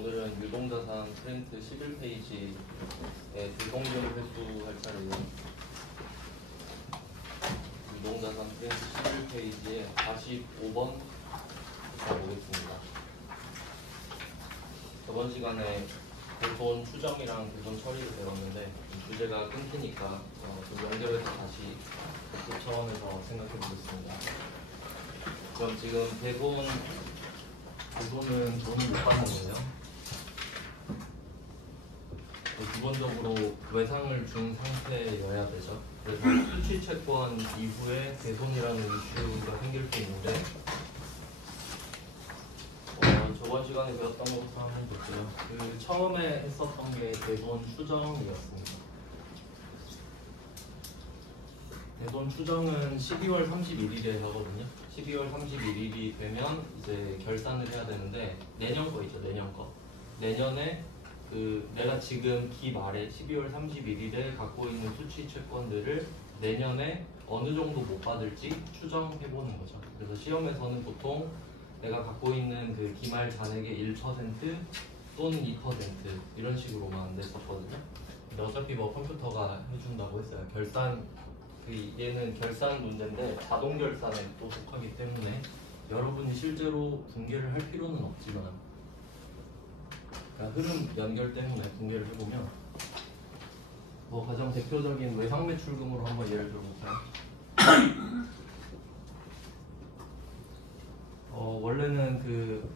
오늘은 유동자산 프린트 11페이지에 대동적 회수할 차례예요. 유동자산 프린트 11페이지에 45번 가보겠습니다. 저번 시간에 대손 추정이랑 대손 처리를 배웠는데 주제가 끊기니까 좀 연결해서 다시 그 차원에서 생각해 보겠습니다. 그럼 지금 대손은 돈을 못 받는 거예요. 기본적으로 외상을 준 상태여야 되죠. 그래서 수취 채권 이후에 대손이라는 이슈가 생길 수 있는데 저번 시간에 배웠던 것부터 한번 볼게요. 그 처음에 했었던 게 대손 추정이었습니다. 대손 추정은 12월 31일에 하거든요. 12월 31일이 되면 이제 결산을 해야 되는데 내년 거 있죠, 내년 거. 내년에 내가 지금 기 말에 12월 31일에 갖고 있는 수취 채권들을 내년에 어느 정도 못 받을지 추정해 보는 거죠. 그래서 시험에서는 보통 내가 갖고 있는 그 기말 잔액의 1% 또는 2% 이런 식으로만 냈었거든요. 근데 어차피 뭐 컴퓨터가 해준다고 했어요. 얘는 결산 문제인데 자동 결산에 또 속하기 때문에 여러분이 실제로 분개를 할 필요는 없지만 그러니까 흐름 연결 때문에 분개를 해보면 뭐 가장 대표적인 외상 매출금으로 한번 예를 들어볼까요? 원래는 그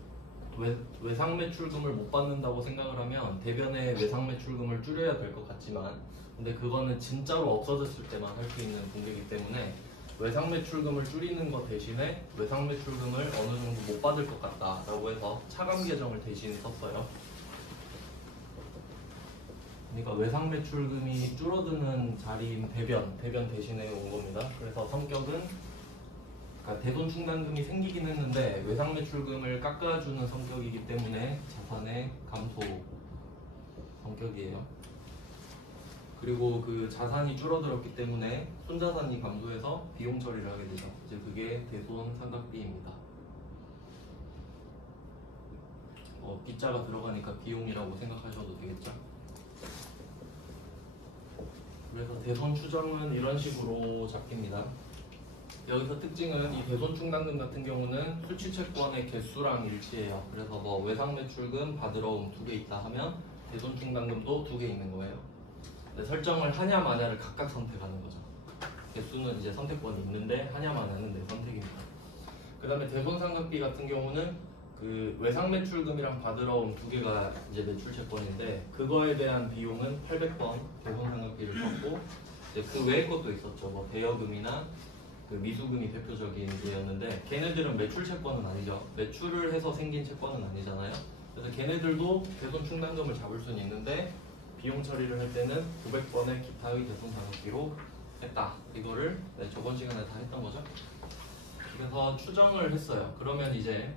외상 매출금을 못 받는다고 생각을 하면 대변의 외상 매출금을 줄여야 될 것 같지만 근데 그거는 진짜로 없어졌을 때만 할 수 있는 분개이기 때문에 외상 매출금을 줄이는 것 대신에 외상 매출금을 어느 정도 못 받을 것 같다라고 해서 차감 계정을 대신 썼어요. 그러니까 외상 매출금이 줄어드는 자리인 대변 대신에 온 겁니다. 그래서 성격은 그러니까 대손 충당금이 생기긴 했는데 외상 매출금을 깎아주는 성격이기 때문에 자산의 감소 성격이에요. 그리고 그 자산이 줄어들었기 때문에 순자산이 감소해서 비용 처리를 하게 되죠. 이제 그게 대손 삼각비입니다. 빗자가 들어가니까 비용이라고 생각하셔도 되겠죠. 그래서 대손 추정은 이런 식으로 잡힙니다. 여기서 특징은 이 대손 충당금 같은 경우는 수취 채권의 개수랑 일치해요. 그래서 뭐 외상 매출금 받으러 온 2개 있다 하면 대손 충당금도 2개 있는 거예요. 근데 설정을 하냐 마냐를 각각 선택하는 거죠. 개수는 이제 선택권이 있는데 하냐 마냐는 내 선택입니다. 그 다음에 대손 삼각비 같은 경우는 그 외상 매출금이랑 받으러 온 2개가 이제 매출 채권인데 그거에 대한 비용은 800번 대손 삼각비를 썼고 이제 그 외의 것도 있었죠. 뭐 대여금이나 그 미수금이 대표적인 예였는데 걔네들은 매출 채권은 아니죠. 매출을 해서 생긴 채권은 아니잖아요. 그래서 걔네들도 대손 충당금을 잡을 수는 있는데 비용 처리를 할 때는 900번의 기타의 대손 삼각비로 했다. 이거를 저번 시간에 다 했던 거죠. 그래서 추정을 했어요. 그러면 이제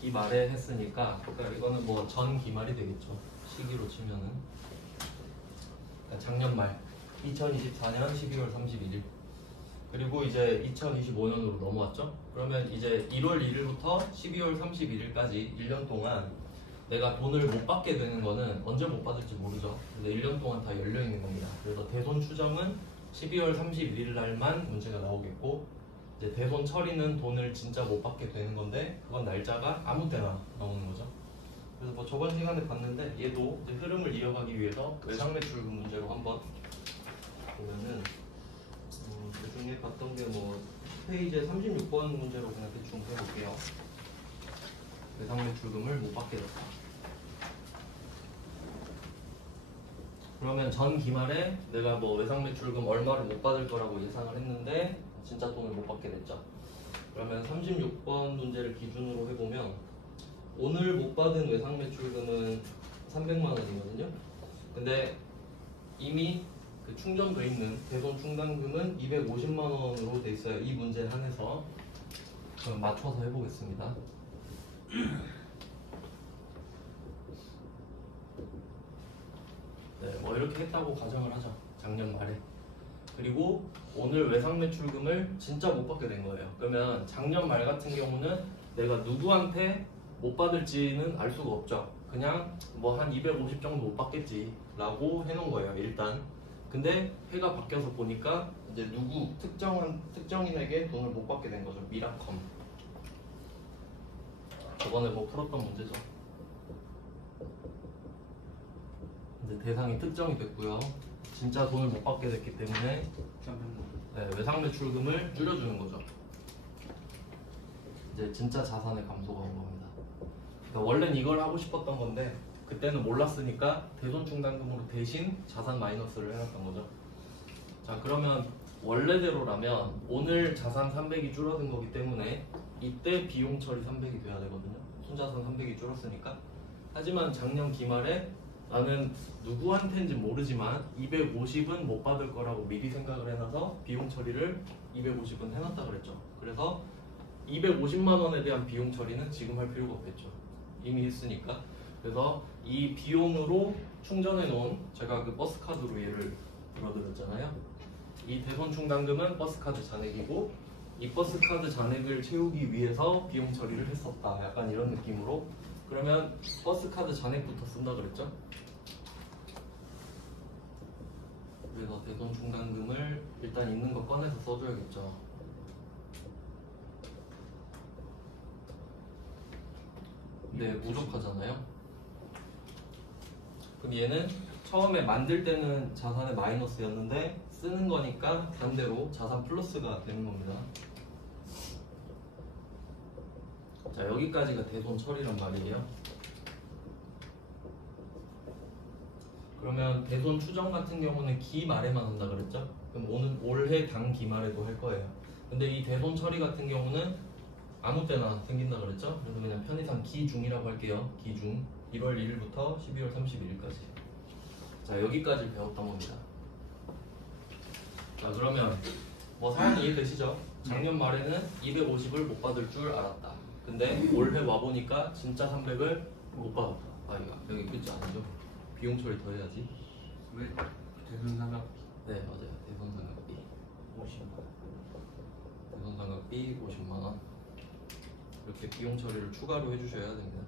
기말에 했으니까 그러니까 이거는 뭐 전 기말이 되겠죠. 시기로 치면은 그러니까 작년 말 2024년 12월 31일 그리고 이제 2025년으로 넘어왔죠. 그러면 이제 1월 1일부터 12월 31일까지 1년 동안 내가 돈을 못 받게 되는 거는 언제 못 받을지 모르죠. 근데 1년 동안 다 열려 있는 겁니다. 그래서 대손 추정은 12월 31일 날만 문제가 나오겠고 이제 대손 처리는 돈을 진짜 못 받게 되는 건데 그건 날짜가 아무 때나 나오는 거죠. 그래서 뭐 저번 시간에 봤는데 얘도 이제 흐름을 이어가기 위해서 외상 매출금 문제로 한번 보면은 그중에 봤던 게 뭐 페이지에 36번 문제로 그냥 대충 해볼게요. 외상 매출금을 못 받게 됐다. 그러면 전 기말에 내가 뭐 외상 매출금 얼마를 못 받을 거라고 예상을 했는데 진짜 돈을 못 받게 됐죠. 그러면 36번 문제를 기준으로 해보면 오늘 못 받은 외상 매출금은 300만 원이거든요. 근데 이미 그 충전돼 있는 대손 충당금은 250만 원으로 돼 있어요. 이 문제에 한해서 그럼 맞춰서 해보겠습니다. 네, 뭐 이렇게 했다고 가정을 하죠. 작년 말에. 그리고 오늘 외상 매출금을 진짜 못 받게 된 거예요. 그러면 작년 말 같은 경우는 내가 누구한테 못 받을지는 알 수가 없죠. 그냥 뭐 한 250 정도 못 받겠지 라고 해놓은 거예요 일단. 근데 해가 바뀌어서 보니까 이제 누구 특정인에게 돈을 못 받게 된 거죠. 미라컴. 저번에 뭐 풀었던 문제죠. 이제 대상이 특정이 됐고요. 진짜 돈을 못 받게 됐기 때문에 외상 매출금을 줄여주는 거죠. 이제 진짜 자산의 감소가 온 겁니다. 그러니까 원래는 이걸 하고 싶었던 건데 그때는 몰랐으니까 대손충당금으로 대신 자산 마이너스를 해놨던 거죠. 자, 그러면 원래대로라면 오늘 자산 300이 줄어든 거기 때문에 이때 비용 처리 300이 돼야 되거든요. 순자산 300이 줄었으니까. 하지만 작년 기말에 나는 누구한테인지 모르지만 250은 못 받을 거라고 미리 생각을 해놔서 비용 처리를 250은 해놨다 그랬죠. 그래서 250만 원에 대한 비용 처리는 지금 할 필요가 없겠죠. 이미 했으니까. 그래서 이 비용으로 충전해 놓은, 제가 그 버스카드로 예를 들어드렸잖아요. 이 대손충당금은 버스카드 잔액이고 이 버스카드 잔액을 채우기 위해서 비용 처리를 했었다. 약간 이런 느낌으로. 그러면 버스카드 잔액부터 쓴다 그랬죠. 그래서 대손충당금을 일단 있는 거 꺼내서 써줘야겠죠. 네, 부족하잖아요. 그럼 얘는 처음에 만들 때는 자산의 마이너스였는데 쓰는 거니까 반대로 자산 플러스가 되는 겁니다. 자, 여기까지가 대손 처리란 말이에요. 그러면 대손 추정 같은 경우는 기말에만 한다 그랬죠? 그럼 올해 당 기말에도 할 거예요. 근데 이 대손 처리 같은 경우는 아무 때나 생긴다 그랬죠? 그래서 그냥 편의상 기중이라고 할게요. 기중. 1월 1일부터 12월 31일까지. 자, 여기까지 배웠던 겁니다. 자, 그러면 뭐 상황 이해되시죠? 작년 말에는 250을 못 받을 줄 알았다. 근데 올해 와보니까 진짜 300을 못 받았다. 아, 이거 여기 끝이 아니죠? 비용 처리 더 해야지. 왜? 대손상각비. 네, 맞아요. 대손상각비 50만 원. 대손상각비 50만 원. 이렇게 비용 처리를 추가로 해주셔야 됩니다.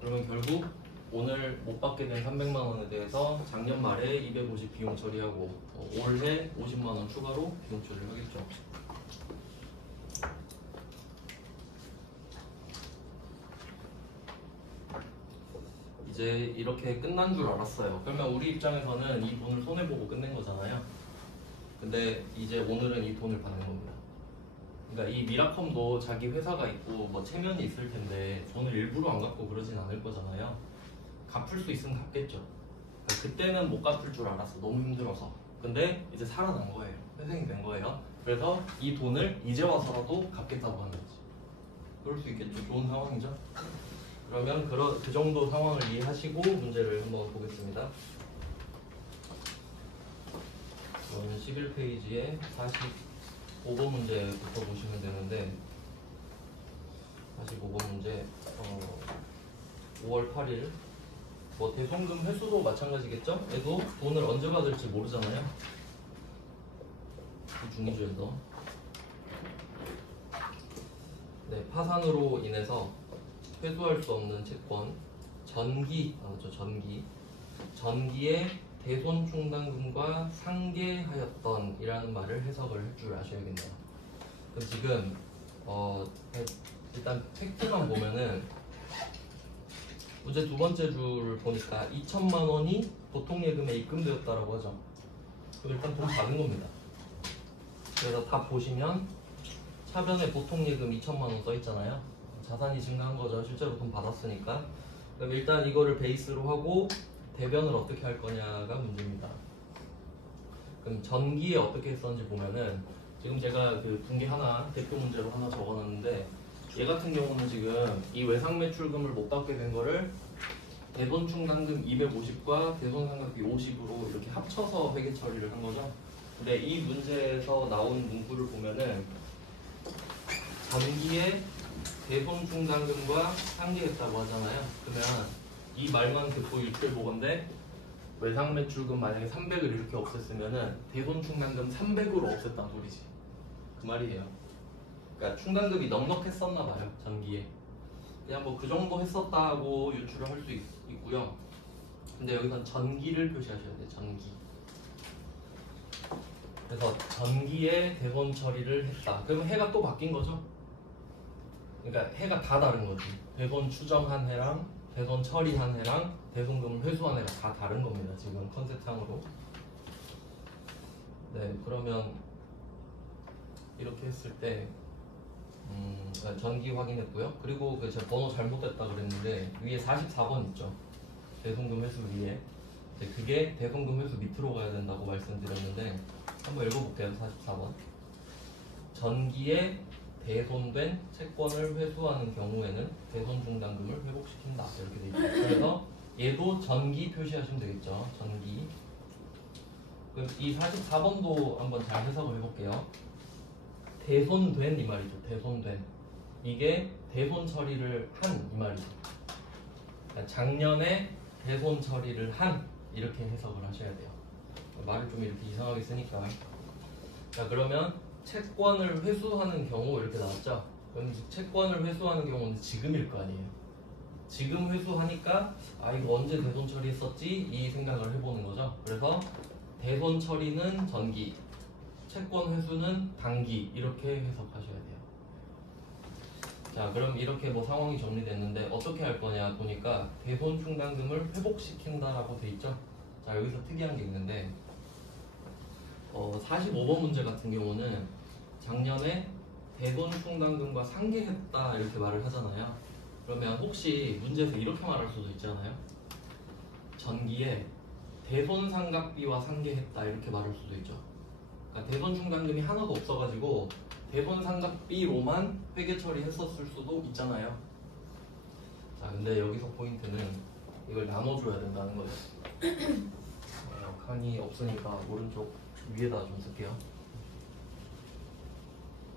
그러면 결국 오늘 못 받게 된 300만 원에 대해서 작년 말에 250 비용 처리하고 올해 50만 원 추가로 비용 처리를 하겠죠. 이제 이렇게 끝난 줄 알았어요. 그러면 우리 입장에서는 이 돈을 손해보고 끝낸 거잖아요. 근데 이제 오늘은 이 돈을 받는 겁니다. 그러니까 이 미라컴도 자기 회사가 있고 뭐 체면이 있을 텐데 돈을 일부러 안 갚고 그러진 않을 거잖아요. 갚을 수 있으면 갚겠죠. 그때는 못 갚을 줄 알았어. 너무 힘들어서. 근데 이제 살아난 거예요. 회생이 된 거예요. 그래서 이 돈을 이제 와서라도 갚겠다고 하는 거지. 그럴 수 있겠죠. 좋은 상황이죠. 그러면 그 정도 상황을 이해하시고 문제를 한번 보겠습니다. 저는 11페이지에 45번 문제부터 보시면 되는데 45번 문제 5월 8일 뭐 대손금 회수도 마찬가지겠죠? 얘도 돈을 언제 받을지 모르잖아요. 그 중위주에서 네, 파산으로 인해서 회수할 수 없는 채권 전기에 대손충당금과 상계하였던 이라는 말을 해석을 할 줄 아셔야겠네요. 그럼 지금 일단 팩트만 보면은 문제 두 번째 줄 보니까 2천만 원이 보통예금에 입금되었다라고 하죠. 그럼 일단 돈 받은 겁니다. 그래서 다 보시면 차변에 보통예금 2천만 원 써 있잖아요. 자산이 증가한 거죠. 실제로 돈 받았으니까. 그럼 일단 이거를 베이스로 하고 대변을 어떻게 할 거냐가 문제입니다. 그럼 전기에 어떻게 했었는지 보면은 지금 제가 그 분기 하나 대표 문제로 하나 적어놨는데 얘 같은 경우는 지금 이 외상 매출금을 못 받게 된 거를 대손충당금 250과 대손상각비 50으로 이렇게 합쳐서 회계 처리를 한 거죠. 근데 이 문제에서 나온 문구를 보면은 전기에 대손충당금과 상계했다고 하잖아요. 그러면 이 말만 듣고 일필보건데 외상 매출금 만약에 300을 이렇게 없앴으면은 대손충당금 300으로 없앴단 소리지. 그 말이에요. 그러니까 충당금이 넉넉했었나 봐요. 전기에. 그냥 뭐 그 정도 했었다고 유추를 할 수 있고요. 근데 여기선 전기를 표시하셔야 돼요. 전기. 그래서 전기에 대손 처리를 했다. 그러면 해가 또 바뀐 거죠. 그러니까 해가 다 다른 거지. 대손 추정한 해랑 대손 처리한 해랑 대손금을 회수한 해가 다 다른 겁니다. 지금 컨셉상으로. 네, 그러면 이렇게 했을 때 전기 확인했고요. 그리고 그 제가 번호 잘못됐다 그랬는데 위에 44번 있죠. 대손금 회수 위에. 그게 대손금 회수 밑으로 가야 된다고 말씀드렸는데 한번 읽어볼게요. 44번. 전기에 대손된 채권을 회수하는 경우에는 대손 중단금을 회복시킨다. 이렇게 돼 있죠. 그래서 얘도 전기 표시하시면 되겠죠. 전기. 그럼 이 44번도 한번 잘 해석을 해볼게요. 대손된 이 말이죠. 대손된. 이게 대손 처리를 한 이 말이죠. 그러니까 작년에 대손 처리를 한 이렇게 해석을 하셔야 돼요. 말을 좀 이렇게 이상하게 쓰니까. 자, 그러면 채권을 회수하는 경우 이렇게 나왔죠. 그럼 채권을 회수하는 경우는 지금일 거 아니에요. 지금 회수하니까 아 이거 언제 대손 처리했었지? 이 생각을 해보는 거죠. 그래서 대손 처리는 전기, 채권 회수는 단기 이렇게 해석하셔야 돼요. 자, 그럼 이렇게 뭐 상황이 정리됐는데 어떻게 할 거냐 보니까 대손 충당금을 회복시킨다라고 돼 있죠. 자, 여기서 특이한 게 있는데 45번 문제 같은 경우는 작년에 대손 충당금과 상계했다 이렇게 말을 하잖아요. 그러면 혹시 문제에서 이렇게 말할 수도 있잖아요. 전기에 대손 상각비와 상계했다 이렇게 말할 수도 있죠. 그러니까 대손 충당금이 하나도 없어가지고 대손 상각비로만 회계 처리했었을 수도 있잖아요. 자, 근데 여기서 포인트는 이걸 나눠줘야 된다는 거죠. 칸이 없으니까 오른쪽 위에다 좀 쓸게요.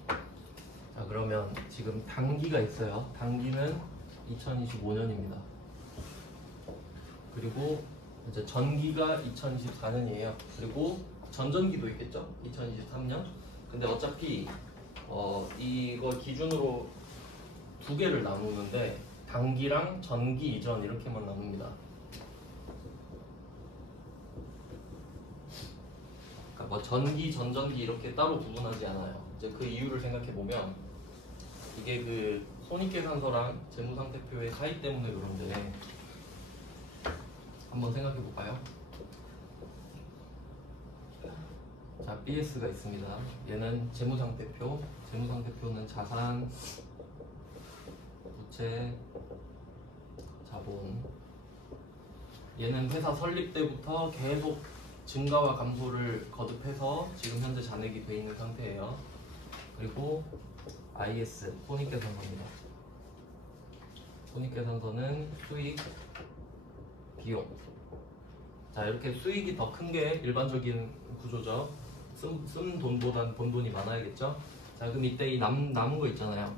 자, 그러면 지금 단기가 있어요. 단기는 2025년입니다. 그리고 이제 전기가 2024년이에요. 그리고 전전기도 있겠죠? 2023년. 근데 어차피 이거 기준으로 두 개를 나누는데 단기랑 전기 이전 이렇게만 나눕니다. 그러니까 뭐 전기, 전전기 이렇게 따로 구분하지 않아요. 이제 그 이유를 생각해 보면 이게 그 손익계산서랑 재무상태표의 차이 때문에 그런데 한번 생각해 볼까요? 자, BS가 있습니다. 얘는 재무상태표. 재무상태표는 자산, 부채, 자본. 얘는 회사 설립 때부터 계속 증가와 감소를 거듭해서 지금 현재 잔액이 돼 있는 상태예요. 그리고 IS, 손익계산서입니다. 손익계산서는 수익, 비용. 자, 이렇게 수익이 더 큰 게 일반적인 구조죠. 쓴 돈보단 번 돈이 많아야겠죠. 자, 그럼 이때 이 남은 거 있잖아요.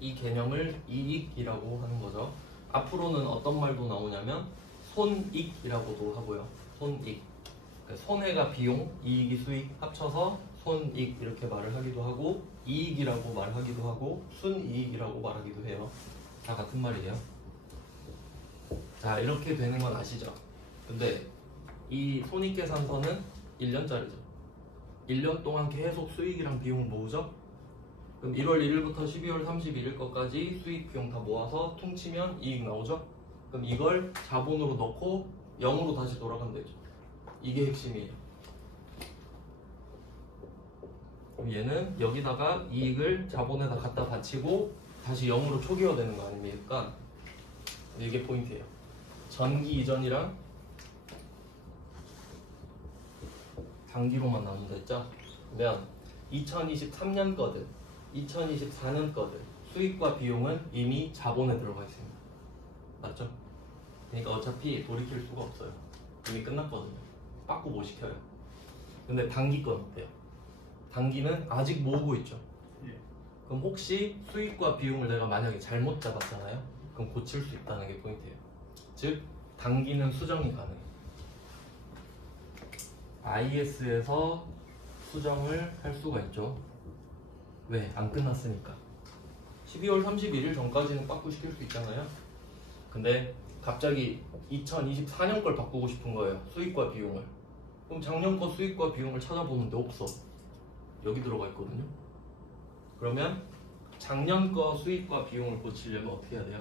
이 개념을 이익이라고 하는 거죠. 앞으로는 어떤 말도 나오냐면 손익이라고도 하고요. 손익. 그러니까 손해가 비용, 이익이 수익 합쳐서 손익 이렇게 말을 하기도 하고 이익이라고 말하기도 하고 순이익이라고 말하기도 해요. 다 같은 말이에요. 자, 이렇게 되는 건 아시죠? 근데 이 손익계산서는 1년짜리죠. 1년 동안 계속 수익이랑 비용을 모으죠? 그럼 1월 1일부터 12월 31일 것까지 수익 비용 다 모아서 퉁치면 이익 나오죠? 그럼 이걸 자본으로 넣고 0으로 다시 돌아가면 되죠. 이게 핵심이에요. 그럼 얘는 여기다가 이익을 자본에다 갖다 바치고 다시 0으로 초기화되는 거 아닙니까? 이게 포인트예요. 전기 이전이랑 단기로만 나눈다 했죠? 그러면 2023년 거든 2024년 거든 수익과 비용은 이미 자본에 들어가 있습니다. 맞죠? 그러니까 어차피 돌이킬 수가 없어요. 이미 끝났거든요. 빠꾸 못 시켜요. 근데 단기 건 어때요? 단기는 아직 모으고 있죠. 그럼 혹시 수익과 비용을 내가 만약에 잘못 잡았잖아요. 그럼 고칠 수 있다는 게 포인트예요. 즉 단기는 수정이 가능해요. IS에서 수정을 할 수가 있죠. 왜? 안 끝났으니까. 12월 31일 전까지는 바꾸시킬 수 있잖아요. 근데 갑자기 2024년 걸 바꾸고 싶은 거예요. 수익과 비용을. 그럼 작년 거 수익과 비용을 찾아보는데 없어. 여기 들어가 있거든요. 그러면 작년 거 수익과 비용을 고치려면 어떻게 해야 돼요?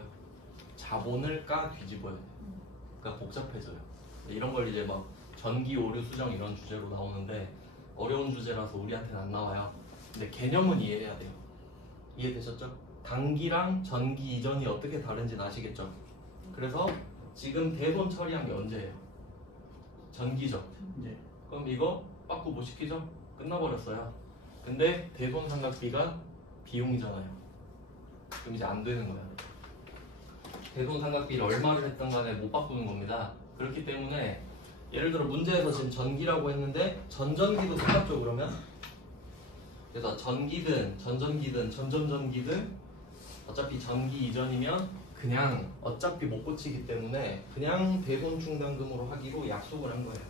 자본을 까 뒤집어야 돼요. 그러니까 복잡해져요. 이런 걸 이제 막 전기 오류 수정 이런 주제로 나오는데 어려운 주제라서 우리한테는 안 나와요. 근데 개념은 이해해야 돼요. 이해되셨죠? 단기랑 전기 이전이 어떻게 다른지는 아시겠죠? 그래서 지금 대손 처리한 게 언제예요? 전기죠. 네. 그럼 이거 빠꾸 못 시키죠? 끝나버렸어요. 근데 대손 삼각비가 비용이잖아요. 그럼 이제 안 되는 거야. 대손 삼각비를 얼마를 했던 간에 못 바꾸는 겁니다. 그렇기 때문에 예를 들어 문제에서 지금 전기라고 했는데 전전기도 똑같죠 그러면? 그래서 전기든 전전기든 전전전기든 어차피 전기 이전이면 그냥 어차피 못 고치기 때문에 그냥 대손 충당금으로 하기로 약속을 한 거예요.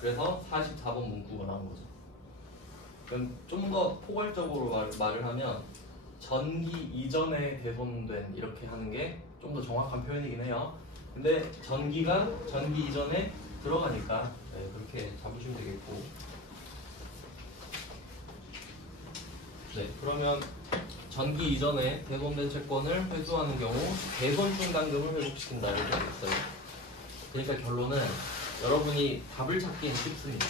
그래서 44번 문구가 나온 거죠. 그럼 좀 더 포괄적으로 말을 하면 전기 이전에 대손된 이렇게 하는 게 좀 더 정확한 표현이긴 해요. 근데 전기가 전기 이전에 들어가니까 네, 그렇게 잡으시면 되겠고. 네, 그러면 전기 이전에 대손된 채권을 회수하는 경우 대손 충당금을 회복시킨다 이렇게 됐어요. 그러니까 결론은 여러분이 답을 찾기엔 쉽습니다.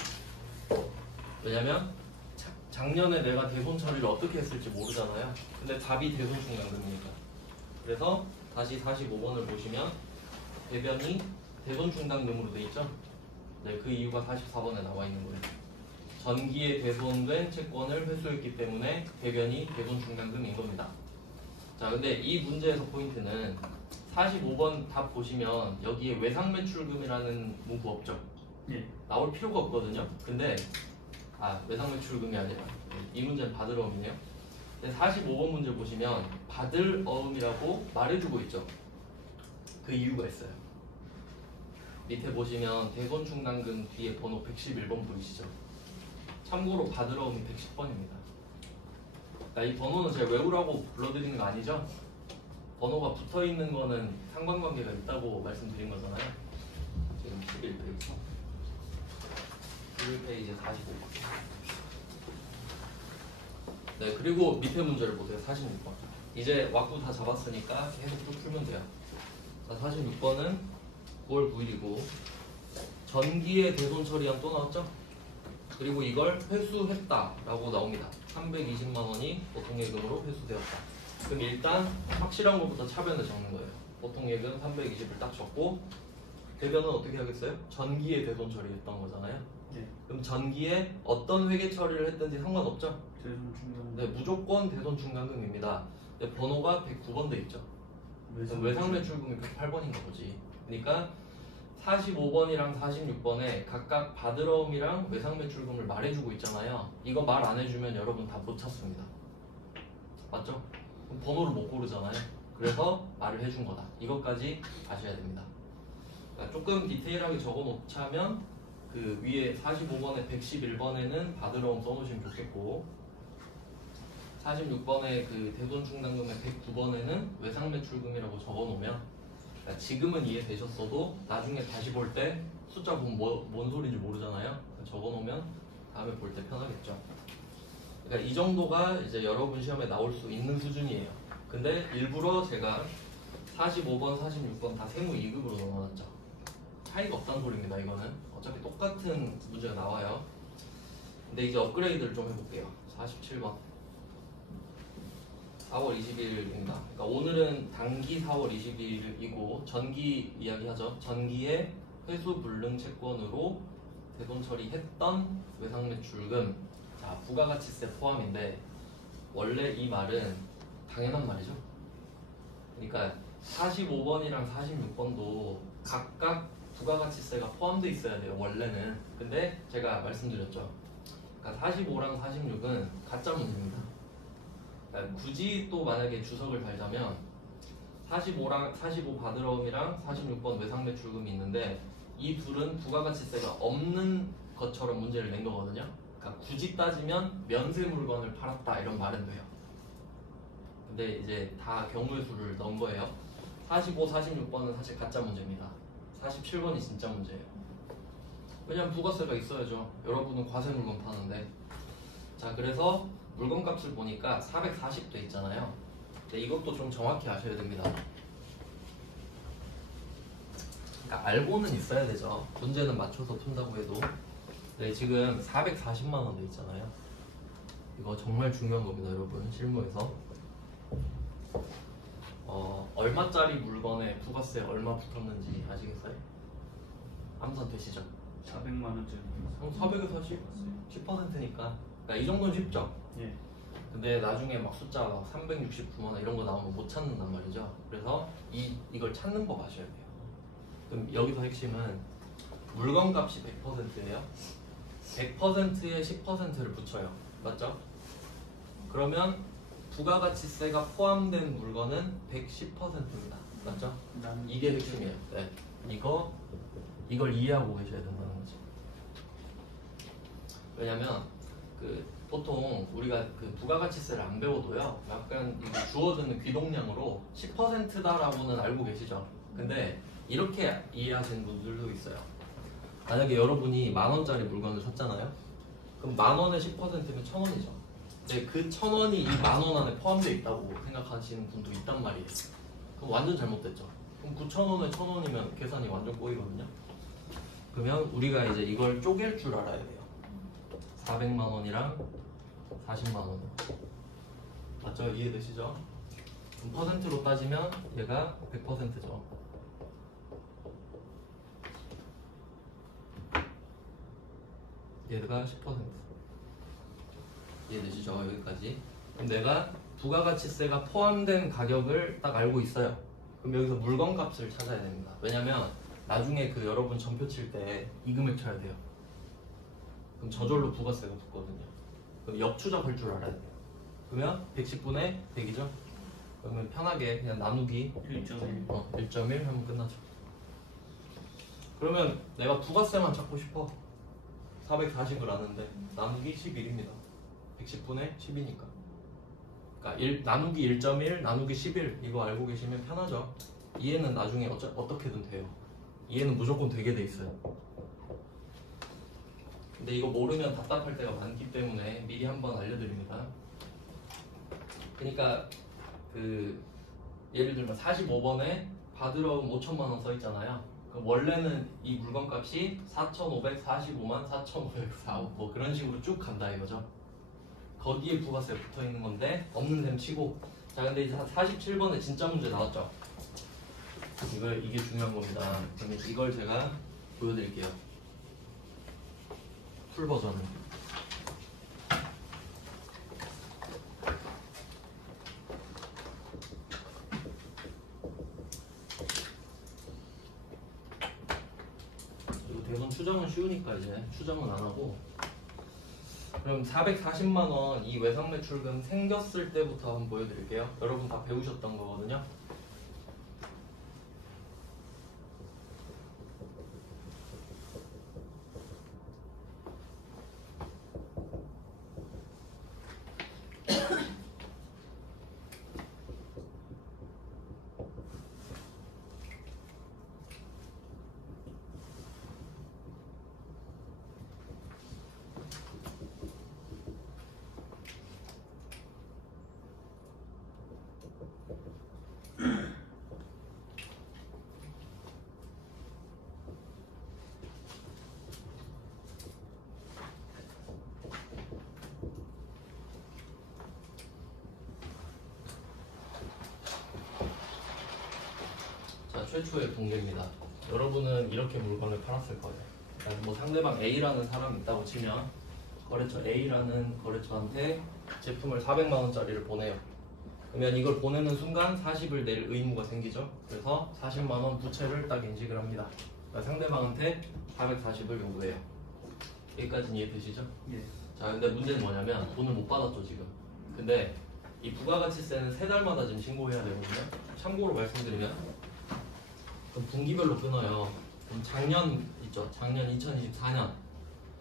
왜냐면 작년에 내가 대손 처리를 어떻게 했을지 모르잖아요. 근데 답이 대손 충당금이니까. 그래서 다시 45번을 보시면 대변이 대손 충당금으로 돼 있죠. 네, 그 이유가 44번에 나와 있는 거예요. 전기에 대손된 채권을 회수했기 때문에 대변이 대손 충당금인 겁니다. 자, 근데 이 문제에서 포인트는 45번 답 보시면 여기에 외상 매출금이라는 문구 없죠? 네. 나올 필요가 없거든요. 근데 외상 매출금이 아니라 이 문제는 받을 어음이네요. 45번 문제 보시면 받을 어음이라고 말해주고 있죠. 그 이유가 있어요. 밑에 보시면 대손 충당금 뒤에 번호 111번 보이시죠? 참고로 받을 어음이 110번입니다. 이 번호는 제가 외우라고 불러드리는 거 아니죠? 번호가 붙어있는 거는 상관관계가 있다고 말씀드린 거잖아요. 지금 11페이지 11페이지 45번. 네, 그리고 밑에 문제를 보세요. 46번. 이제 왁구 다 잡았으니까 계속 쭉 풀면 돼요. 자, 46번은 9월 9일이고 전기의 대손 처리안 또 나왔죠? 그리고 이걸 회수했다라고 나옵니다. 320만 원이 보통예금으로 회수되었다. 그럼 일단 확실한 것부터 차변을 적는 거예요. 보통예금 320을 딱 적고 대변은 어떻게 하겠어요? 전기의 대손 처리했던 거잖아요. 네. 그럼 전기에 어떤 회계 처리를 했든지 상관없죠? 대손 충당금. 네, 무조건 대손 충당금입니다. 근데 번호가 109번 돼 있죠. 외상 매출금이 108번인 거지. 그러니까 45번이랑 46번에 각각 받으러움이랑 외상 매출금을 말해주고 있잖아요. 이거 말 안 해주면 여러분 다 못 찾습니다. 맞죠? 그럼 번호를 못 고르잖아요. 그래서 말을 해준 거다. 이것까지 아셔야 됩니다. 그러니까 조금 디테일하게 적어 놓자면 그 위에 45번에 111번에는 받으러움 써놓으시면 좋겠고 46번에 그 대손 충당금의 109번에는 외상 매출금이라고 적어 놓으면 그러니까 지금은 이해되셨어도 나중에 다시 볼 때 숫자 보면 뭔 소리인지 모르잖아요. 적어 놓으면 다음에 볼 때 편하겠죠. 그러니까 이 정도가 이제 여러분 시험에 나올 수 있는 수준이에요. 근데 일부러 제가 45번, 46번 다 세무 2급으로 넣어놨죠. 차이가 없다는 소리입니다. 이거는 어차피 똑같은 문제가 나와요. 근데 이제 업그레이드를 좀 해볼게요. 47번 4월 20일입니다. 그러니까 오늘은 단기 4월 20일이고 전기 이야기하죠. 전기의 회수 불능 채권으로 대손 처리했던 외상 매출금. 자, 부가가치세 포함인데 원래 이 말은 당연한 말이죠. 그러니까 45번이랑 46번도 각각 부가가치세가 포함되어 있어야 돼요. 원래는. 근데 제가 말씀드렸죠. 그러니까 45랑 46은 가짜 문제입니다. 그러니까 굳이 또 만약에 주석을 달자면 45 받으러움이랑 46번 외상 매출금이 있는데 이 둘은 부가가치세가 없는 것처럼 문제를 낸 거거든요. 그러니까 굳이 따지면 면세 물건을 팔았다 이런 말은 돼요. 근데 이제 다 경우의 수를 넣은 거예요. 45, 46번은 사실 가짜 문제입니다. 47번이 진짜 문제예요. 왜냐면 부가세가 있어야죠. 여러분은 과세 물건 파는데. 자, 그래서 물건값을 보니까 440돼 있잖아요. 근데 이것도 좀 정확히 아셔야 됩니다. 그러니까 알고는 있어야 되죠. 문제는 맞춰서 푼다고 해도. 네, 지금 440만 원 돼 있잖아요. 이거 정말 중요한 겁니다, 여러분. 실무에서. 얼마짜리 물건에 부가세 얼마 붙었는지 아시겠어요? 암산 되시죠? 400만 원짜리. 400에 40? 10%니까. 그러니까 이 정도는 쉽죠? 예. 근데 나중에 막 숫자 막 369만 원 이런 거 나오면 못 찾는단 말이죠. 그래서 이걸 찾는 법 아셔야 돼요. 그럼 여기서 핵심은 물건값이 100%예요. 100%에 10%를 붙여요. 맞죠? 그러면 부가가치세가 포함된 물건은 110%입니다. 맞죠? 이게 핵심이에요. 네. 이걸 이해하고 계셔야 된다는 거죠. 왜냐면 보통 우리가 부가가치세를 안 배워도요, 약간 이거 주어드는 귀동량으로 10%다라고는 알고 계시죠. 근데 이렇게 이해하시는 분들도 있어요. 만약에 여러분이 10,000원짜리 물건을 샀잖아요. 그럼 10,000원에 10%면 1,000원이죠. 근데 그 1,000원이 이 10,000원 안에 포함되어 있다고 생각하시는 분도 있단 말이에요. 그럼 완전 잘못됐죠. 그럼 9,000원에 1,000원이면 계산이 완전 꼬이거든요. 그러면 우리가 이제 이걸 쪼갤 줄 알아야 돼요. 400만 원이랑 40만 원. 맞죠? 이해되시죠? 그럼 퍼센트로 따지면 얘가 100%죠. 얘가 10%. 이해되시죠? 여기까지. 그럼 내가 부가가치세가 포함된 가격을 딱 알고 있어요. 그럼 여기서 물건값을 찾아야 됩니다. 왜냐면 나중에 여러분 전표 칠 때 이 금액 쳐야 돼요. 그럼 저절로 부가세가 붙거든요. 그럼 역추적할 줄 알아야 돼요. 그러면 110분의 100이죠? 그러면 편하게 그냥 나누기 1.1. 1.1 하면 끝나죠. 그러면 내가 부가세만 찾고 싶어. 440을 아는데 나누기 11입니다. 110분의 10이니까. 그러니까 나누기 1.1, 나누기 11 이거 알고 계시면 편하죠. 이해는 나중에 어떻게든 돼요. 이해는 무조건 되게 돼 있어요. 근데 이거 모르면 답답할 때가 많기 때문에 미리 한번 알려드립니다. 그러니까 예를 들면 45번에 받으러 온 5천만 원 써 있잖아요. 그럼 원래는 이 물건값이 4,545만 4,504 뭐 그런 식으로 쭉 간다 이거죠. 거기에 부가세 붙어 있는 건데 없는 셈 치고. 자, 근데 이제 47번에 진짜 문제 나왔죠. 이게 중요한 겁니다. 그러면 이걸 제가 보여드릴게요. 풀 버전은. 그리고 대선 추정은 쉬우니까 이제 추정은 안 하고. 그럼 440만 원 이 외상 매출금 생겼을 때부터 한번 보여드릴게요. 여러분 다 배우셨던 거거든요. 최초의 공개입니다. 여러분은 이렇게 물건을 팔았을 거예요. 그러니까 뭐 상대방 A라는 사람이 있다고 치면 거래처 A라는 거래처한테 제품을 400만 원짜리를 보내요. 그러면 이걸 보내는 순간 40을 낼 의무가 생기죠. 그래서 40만 원 부채를 딱 인식을 합니다. 그러니까 상대방한테 440을 요구해요. 여기까지는 이해되시죠? 예. 자, 근데 문제는 뭐냐면 돈을 못 받았죠 지금. 근데 이 부가가치세는 3달마다 지금 신고해야 되거든요. 참고로 말씀드리면 그럼 분기별로 끊어요. 그럼 작년 있죠? 작년 2024년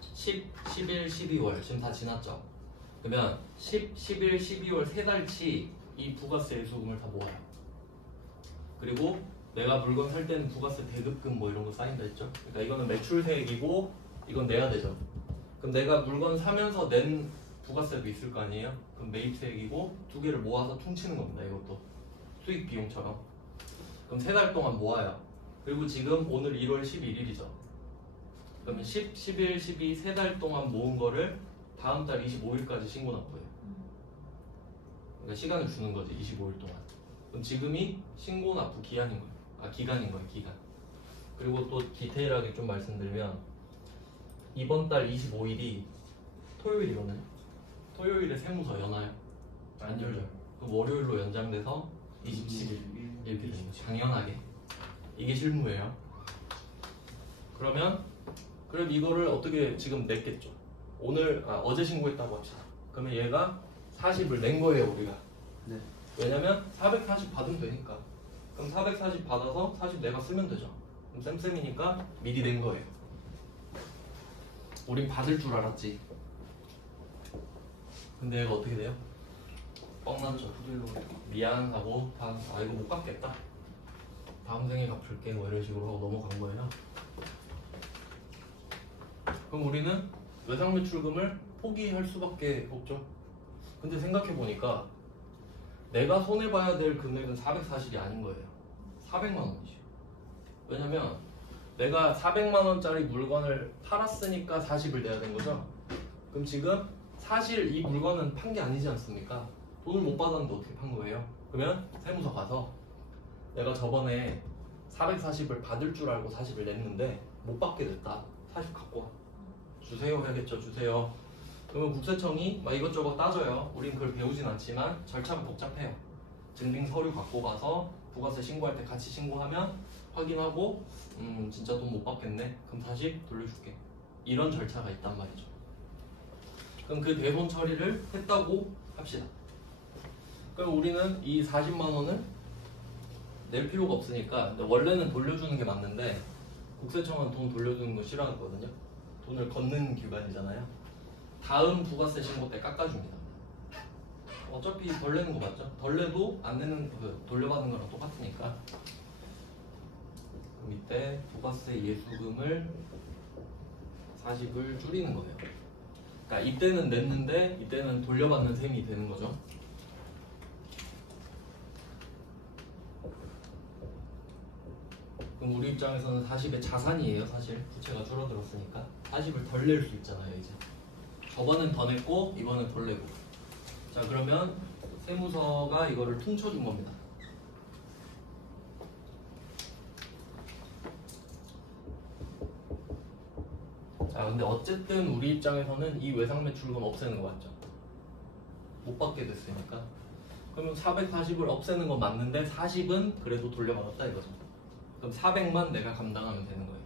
10, 11, 12월 지금 다 지났죠? 그러면 10, 11, 12월 3달치 이 부가세 예수금을 다 모아요. 그리고 내가 물건 살 때는 부가세 대급금 뭐 이런 거 쌓인다 했죠. 그러니까 이거는 매출세액이고 이건 내야 되죠. 그럼 내가 물건 사면서 낸 부가세도 있을 거 아니에요? 그럼 매입세액이고 두 개를 모아서 퉁치는 겁니다. 이것도 수익 비용처럼. 그럼 3달 동안 모아요. 그리고 지금 오늘 1월 11일이죠. 그러면 10, 11, 12 3달 동안 모은 거를 다음 달 25일까지 신고 납부해요. 그러니까 시간을 주는 거지 25일 동안. 그럼 지금이 신고 납부 기한인 거예요. 기간인 거예요. 기간. 그리고 또 디테일하게 좀 말씀드리면 이번 달 25일이 토요일이거든요. 토요일에 세무서 연하요? 안 열려요. 그럼 월요일로 연장돼서 27일 이렇게 되는 거죠. 당연하게 이게 실무예요. 그럼 이거를 어떻게 지금 냈겠죠. 어제 신고했다고 합시다. 그러면 얘가 40을 낸 거예요. 우리가. 네. 왜냐면 440 받으면 되니까. 그럼 440 받아서 40 내가 쓰면 되죠. 그럼 쌤쌤이니까 미리 낸 거예요. 우린 받을 줄 알았지. 근데 얘가 어떻게 돼요? 뻥났죠. 미안하고 이거 못 갚겠다. 다음 생에 갚을게 뭐 이런 식으로 하고 넘어간 거예요. 그럼 우리는 외상매출금을 포기할 수밖에 없죠. 근데 생각해보니까 내가 손해봐야 될 금액은 440이 아닌 거예요. 400만 원이죠. 왜냐면 내가 400만 원짜리 물건을 팔았으니까 40을 내야 된 거죠. 그럼 지금 사실 이 물건은 판 게 아니지 않습니까? 돈을 못 받았는데 어떻게 판 거예요? 그러면 세무서 가서 내가 저번에 440을 받을 줄 알고 40을 냈는데 못 받게 됐다. 40 갖고 와. 주세요 해야겠죠. 주세요. 그러면 국세청이 막 이것저것 따져요. 우린 그걸 배우진 않지만 절차가 복잡해요. 증빙 서류 갖고 가서 부가세 신고할 때 같이 신고하면 확인하고 진짜 돈 못 받겠네. 그럼 다시 돌려줄게. 이런 절차가 있단 말이죠. 그럼 그 대손 처리를 했다고 합시다. 그럼 우리는 이 40만 원을 낼 필요가 없으니까 원래는 돌려주는 게 맞는데 국세청은 돈 돌려주는 거 싫어하거든요. 돈을 걷는 기관이잖아요. 다음 부가세 신고 때 깎아줍니다. 어차피 덜 내는 거 맞죠? 덜 내도 안 내는 돌려받는 거랑 똑같으니까. 그럼 이때 부가세 예수금을 40을 줄이는 거예요. 그러니까 이때는 냈는데 이때는 돌려받는 셈이 되는 거죠. 그럼 우리 입장에서는 40의 자산이에요. 사실 부채가 줄어들었으니까 40을 덜 낼 수 있잖아요. 이제 저번엔 더 냈고 이번엔 덜 내고. 자, 그러면 세무서가 이거를 퉁쳐준 겁니다. 자, 근데 어쨌든 우리 입장에서는 이 외상매출금 없애는 거 맞죠? 못 받게 됐으니까. 그러면 440을 없애는 건 맞는데 40은 그래도 돌려받았다 이거죠. 그럼 400만 내가 감당하면 되는 거예요.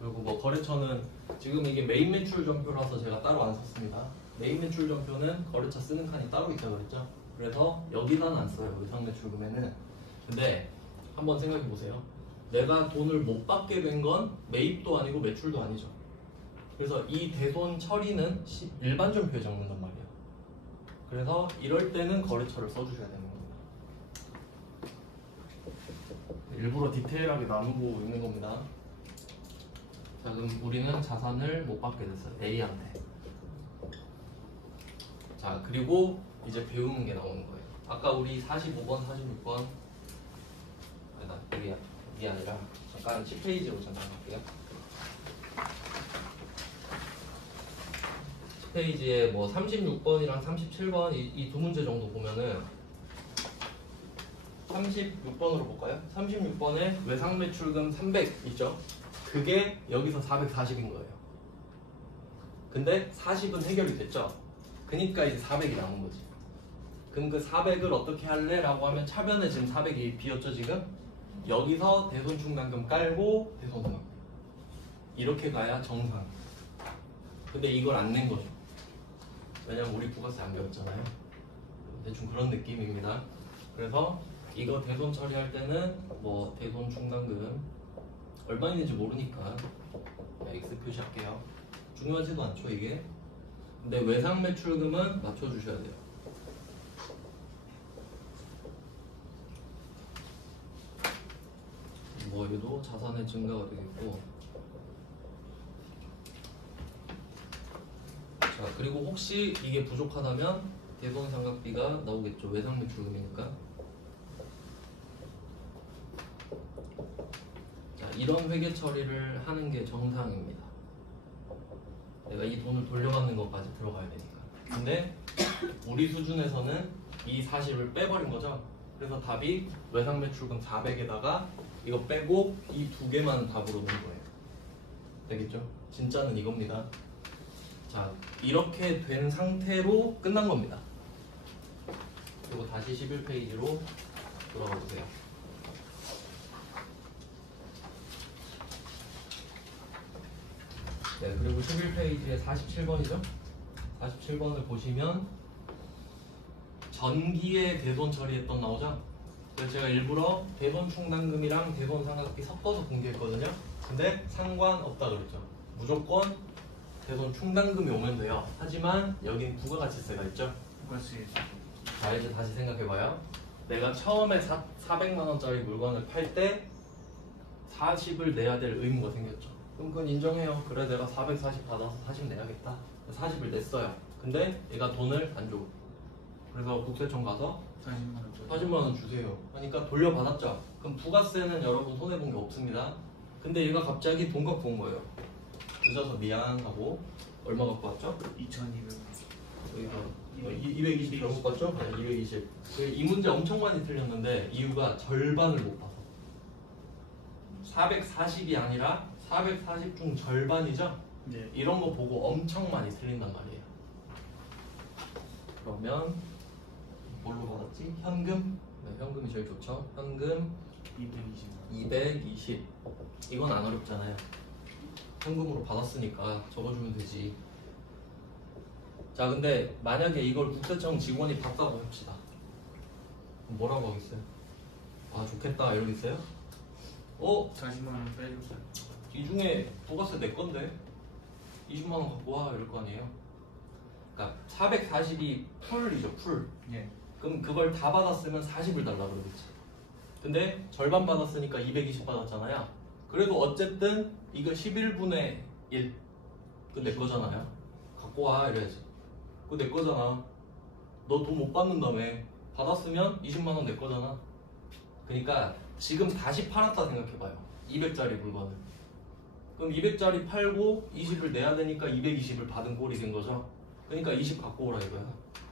그리고 뭐 거래처는 지금 이게 메인 매출 전표라서 제가 따로 안 썼습니다. 메인 매출 전표는 거래처 쓰는 칸이 따로 있다고 그랬죠. 그래서 여기다는 안 써요. 외상 매출금에는. 근데 한번 생각해 보세요. 내가 돈을 못 받게 된 건 매입도 아니고 매출도 아니죠. 그래서 이 대손 처리는 일반 전표에 적는단 말이에요. 그래서 이럴 때는 거래처를 써주셔야 되는 겁니다. 일부러 디테일하게 나누고 있는 겁니다. 자, 그럼 우리는 자산을 못 받게 됐어요. A한테. 자, 그리고 이제 배우는 게 나오는 거예요. 아까 우리 45번, 46번 이게 아니라 잠깐 10페이지로 잠깐 갈게요. 10페이지에 뭐 36번이랑 37번 이 두 문제 정도 보면은 36번으로 볼까요? 36번에 외상매출금 300 있죠? 그게 여기서 440인 거예요. 근데 40은 해결이 됐죠? 그니까 이제 400이 남은 거지. 그럼 그 400을 어떻게 할래? 라고 하면 차변에 지금 400이 비었죠 지금? 여기서 대손충당금 깔고 대손금 이렇게 가야 정상. 근데 이걸 안 낸 거죠. 왜냐면 우리 부가세 안 배웠잖아요. 대충 그런 느낌입니다. 그래서 이거 대손 처리할 때는 뭐 대손 충당금 얼마 있는지 모르니까 X 표시할게요. 중요하지도 않죠 이게. 근데 외상 매출금은 맞춰주셔야 돼요. 경우에도 자산의 증가가 되겠고, 자 그리고 혹시 이게 부족하다면 대손상각비가 나오겠죠. 외상매출금이니까. 자 이런 회계 처리를 하는 게 정상입니다. 내가 이 돈을 돌려받는 것까지 들어가야 되니까. 근데 우리 수준에서는 이 40을 빼버린 거죠. 그래서 답이 외상매출금 400에다가 이거 빼고 이 두 개만 답으로 넣은 거예요. 되겠죠? 진짜는 이겁니다. 자 이렇게 된 상태로 끝난 겁니다. 그리고 다시 11페이지로 돌아가 보세요. 네, 그리고 11페이지에 47번이죠? 47번을 보시면 전기에 대손 처리했던 나오죠? 그래서 제가 일부러 대손 충당금이랑 대손 상각비 섞어서 공개했거든요. 근데 상관없다 그랬죠. 무조건 대손 충당금이 오면 돼요. 하지만 여긴 부가가치세가 있죠. 부가세 자 이제 다시 생각해봐요. 내가 처음에 400만 원짜리 물건을 팔 때 40을 내야 될 의무가 생겼죠. 그럼 그건 인정해요. 그래 내가 440 받아서 40 내야겠다. 40을 냈어요. 근데 얘가 돈을 안 줘. 그래서 국세청 가서 40만 원. 40만 원 주세요. 그러니까 돌려받았죠. 그럼 부가세는 여러분 손해본 게 없습니다. 근데 얘가 갑자기 돈 갖고 온 거예요. 늦어서 미안하고 얼마 갖고 왔죠? 2,200원. 여기서 220 잘못 봤죠? 네, 220. 이 문제 엄청 많이 틀렸는데 이유가 절반을 못 봐서. 440이 아니라 440 중 절반이죠? 네. 이런 거 보고 엄청 많이 틀린단 말이에요. 그러면 뭘로 받았지? 현금? 네, 현금이 제일 좋죠. 현금 220만 220. 이건 안 어렵잖아요. 현금으로 받았으니까 적어주면 되지. 자 근데 만약에 이걸 국세청 직원이 봤다고 합시다. 그럼 뭐라고 하겠어요? 아 좋겠다 이러겠어요? 40만 원 빼줬어요. 이 중에 부가세 내 건데 20만 원 갖고 와 이럴 거 아니에요? 그러니까 440이 풀이죠 풀. 예. 그럼 그걸 다 받았으면 40을 달라 그러겠지. 근데 절반 받았으니까 220 받았잖아요. 그래도 어쨌든 이거 11분의 1. 그거 내 거잖아요. 갖고 와 이래야지. 그거 내 거잖아. 너 돈 못 받는다며. 받았으면 20만 원 내 거잖아. 그러니까 지금 다시 팔았다 생각해봐요. 200짜리 물건을. 그럼 200짜리 팔고 20을 내야 되니까 220을 받은 꼴이 된 거죠. 그러니까 20 갖고 오라 이거야.